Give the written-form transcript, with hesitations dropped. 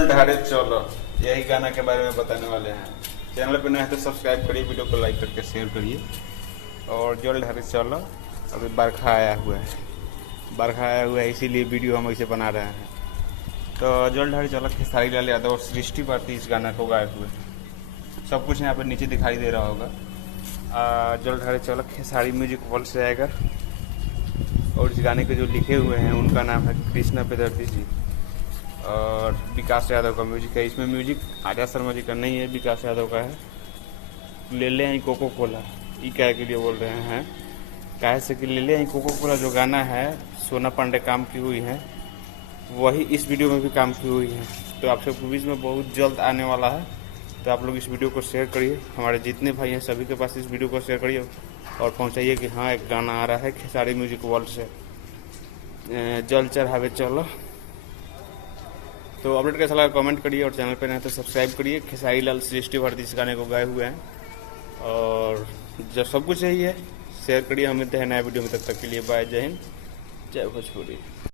जल ढारे चलो, यही गाना के बारे में बताने वाले हैं। चैनल पे नए हैं तो सब्सक्राइब करिए, वीडियो को लाइक करके शेयर करिए। और जल ढारे चलो, अभी बरखा आया हुआ है, इसीलिए वीडियो हम ऐसे बना रहे हैं। तो जल ढारे चलो खेसारी लाल यादव और सृष्टि भारती इस गाना को गाए हुए हैं। सब कुछ यहाँ पर नीचे दिखाई दे रहा होगा। जल ढारे चलो खेसारी म्यूजिक वर्ल्ड से आएगा। और इस गाने के जो लिखे हुए हैं उनका नाम है कृष्णा बेदर्दी जी और विकास यादव का म्यूजिक है। इसमें म्यूजिक आर्या शर्मा जी का नहीं है, विकास यादव का है। ले ले आई कोको कोला, ये क्या के लिए बोल रहे हैं, काहे से कि ले ले आई कोको कोला जो गाना है सोना पांडे काम की हुई है, वही इस वीडियो में भी काम की हुई है। तो आप सबके बीच में बहुत जल्द आने वाला है, तो आप लोग इस वीडियो को शेयर करिए। हमारे जितने भाई हैं सभी के पास इस वीडियो को शेयर करिए और पहुंचाइए कि हाँ एक गाना आ रहा है खेसारी म्यूजिक वर्ल्ड से, जल चढ़ावे चलो। तो अपडेट कैसा लगा कमेंट करिए और चैनल पर नहीं तो सब्सक्राइब करिए। खेसारी लाल सृष्टि भारती इस गाने को गाए हुए हैं और जब सब कुछ यही है शेयर करिए। हम मिलते हैं नया वीडियो में, तब तक के लिए बाय, जय हिंद, जय भोजपुरी।